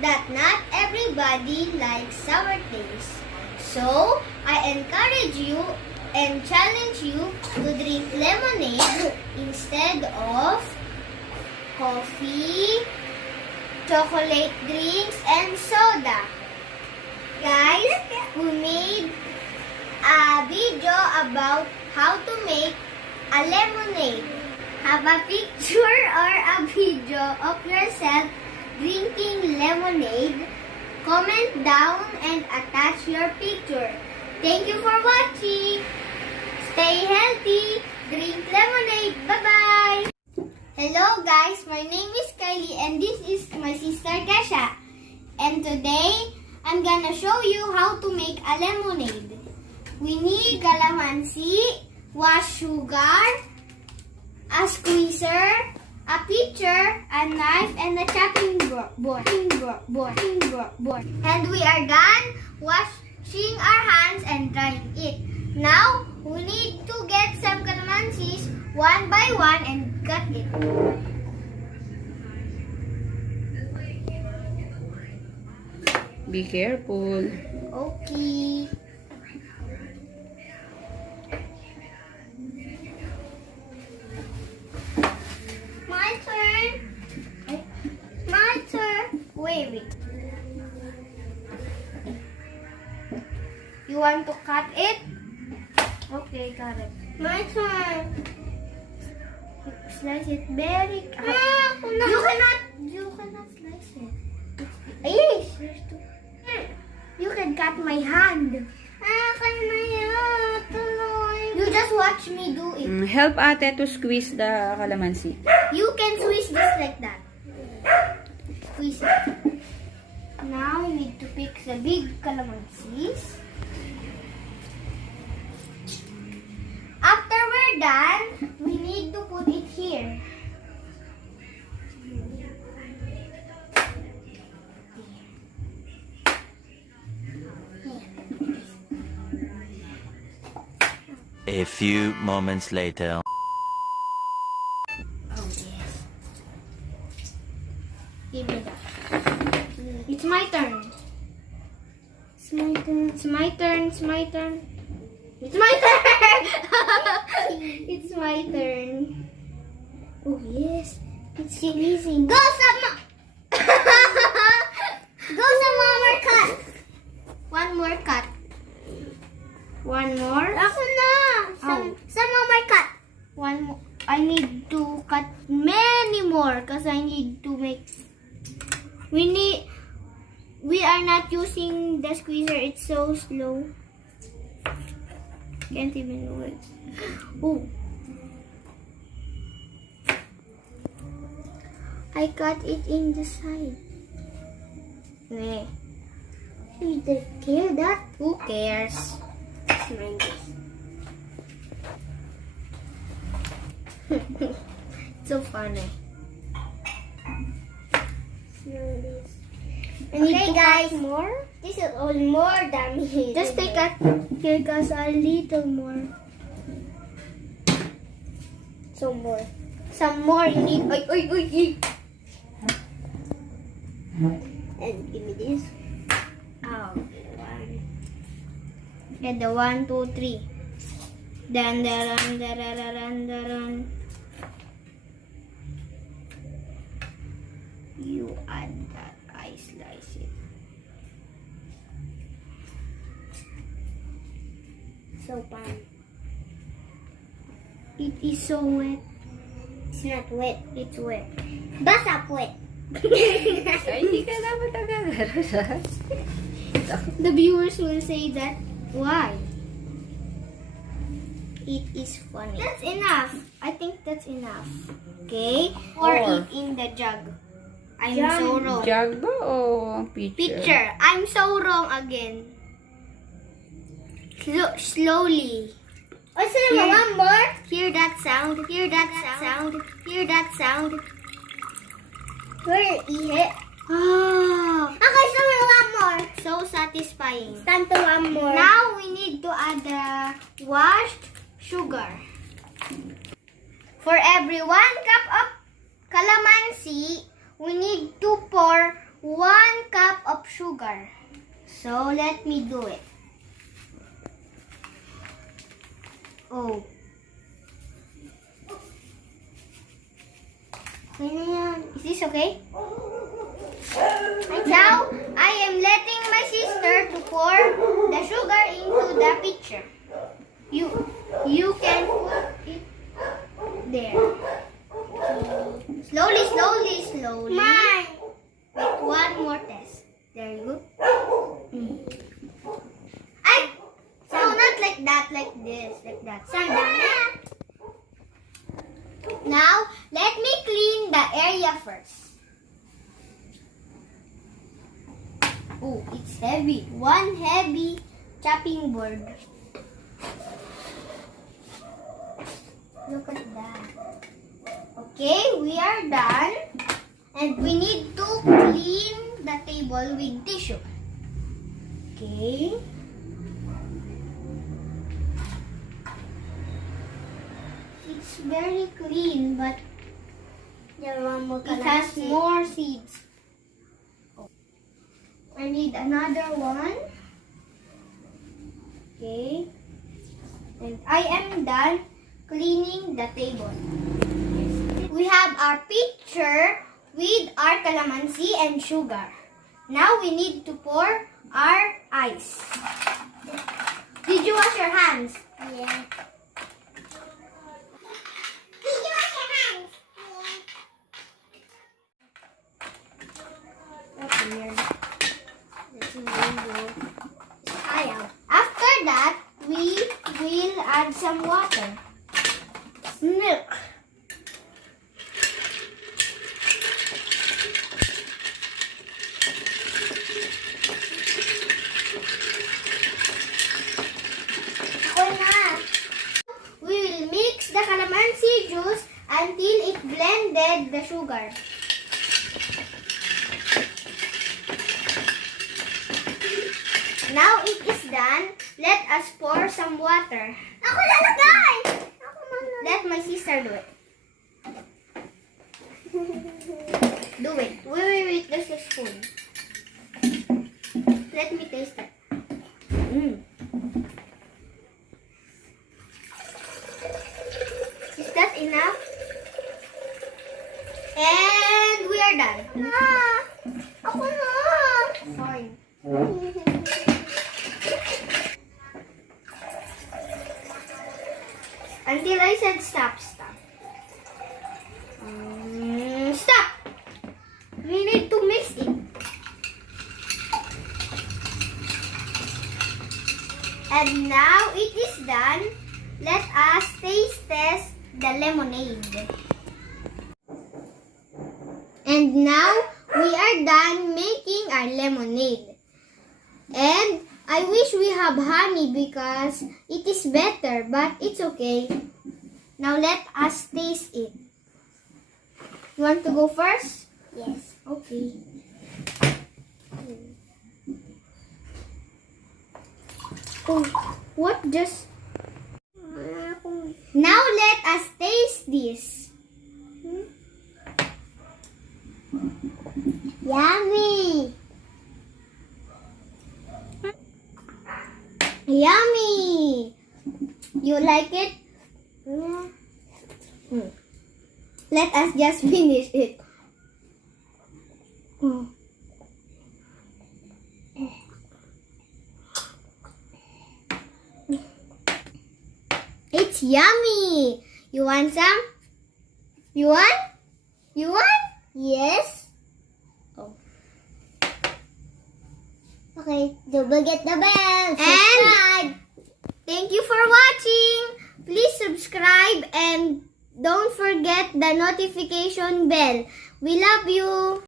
that not everybody likes sour taste. So, I encourage you and challenge you to drink lemonade instead of coffee, chocolate drinks, and soda. Guys, we made a video about how to make a lemonade. Have a picture or a video of yourself drinking lemonade? Comment down and attach your picture. Thank you for watching. Stay healthy. Drink lemonade. Bye-bye. Hello guys, my name is Kylie and this is my sister Kesha. And today, I'm gonna show you how to make a lemonade. We need calamansi, wash sugar, a squeezer, a pitcher, a knife, and a chopping board. And we are done washing our hands and drying it. Now, we need to get some calamansis one by one and cut it. Be careful. Okay. My turn. My turn. Wait. You want to cut it? Okay, cut it. My turn. Slice it very. You cannot slice it. Yes. You can cut my hand. You just watch me do it. Help ate to squeeze the calamansi. You can squeeze just like that. Squeeze it. Now you need to pick the big calamansis. After we're done, we need to put it here. A few moments later. Oh yes. Give me that. It's my turn. It's my turn. It's my turn. It's my turn. It's my turn. It's my turn. Oh yes. It's squeezing. Go some. Go some more cut. One more cut. One more. Ako na. Some more cut. One more. I need to cut many more because I need to make. We are not using the squeezer. It's so slow. Can't even do it. Oh. I cut it in the side. Nee. You don't care that? Who cares? So funny. Okay guys, more? This is all more than me. Just take us a little more. Some more. Some more you need. Oy. And give me this. Oh, one. And the 1, 2, 3. Then you add that. I slice it. So fun. It is so wet. It's not wet. It's wet. Basa wet. Ay, hindi ka dapat agad. The viewers will say that. Why? It is funny. That's enough. I think that's enough. Okay? Or eat in the jug. I'm so wrong. Jug ba o pitcher? Pitcher. I'm so wrong again. Slowly. Oh, so one more? Hear that sound. Hear that sound. Hear that sound. Where is it? Ah. Okay, so one more. So satisfying. Stand to one more. Now we need to add the washed sugar. For every 1 cup of calamansi, we need to pour 1 cup of sugar. So, let me do it. Oh. Okay na yan. Is this okay? Now, I am letting my sister to pour the sugar into the pitcher. You can put it there. Slowly, slowly, slowly. Wait, one more test. There you go. So not like that, like this, like that. Now, let me clean the area first. Oh, it's heavy. One heavy chopping board. Look at that. Okay, we are done. And we need to clean the table with tissue. Okay. It's very clean, but it has more seeds. I need another one. Okay. And I am done cleaning the table. We have our pitcher with our calamansi and sugar. Now we need to pour our ice. Did you wash your hands? Yeah. Did you wash your hands? Yeah. That's weird. That's a window. After that, we will add some water. Milk. We will mix the calamansi juice until it blended the sugar. Now it is done. Let us pour some water. Ako lalagay! Let my sister do it. Do it. Wait. There's a spoon. Let me taste it. Is that enough? And we are done. Ako na! Fine. Until I said stop. Stop. We need to mix it. And now it is done. Let us taste test the lemonade. And now we are done making our lemonade. And I wish we have honey because it is better, but it's okay. Now let us taste it. You want to go first? Yes. Okay. Oh, what just... Now let us taste this. Yummy! Yummy! You like it? Let us just finish it. It's yummy! You want some? You want? You want? Yes? Oh. Okay, don't forget the bell. Subscribe. And thank you for watching. Please subscribe and don't forget the notification bell. We love you.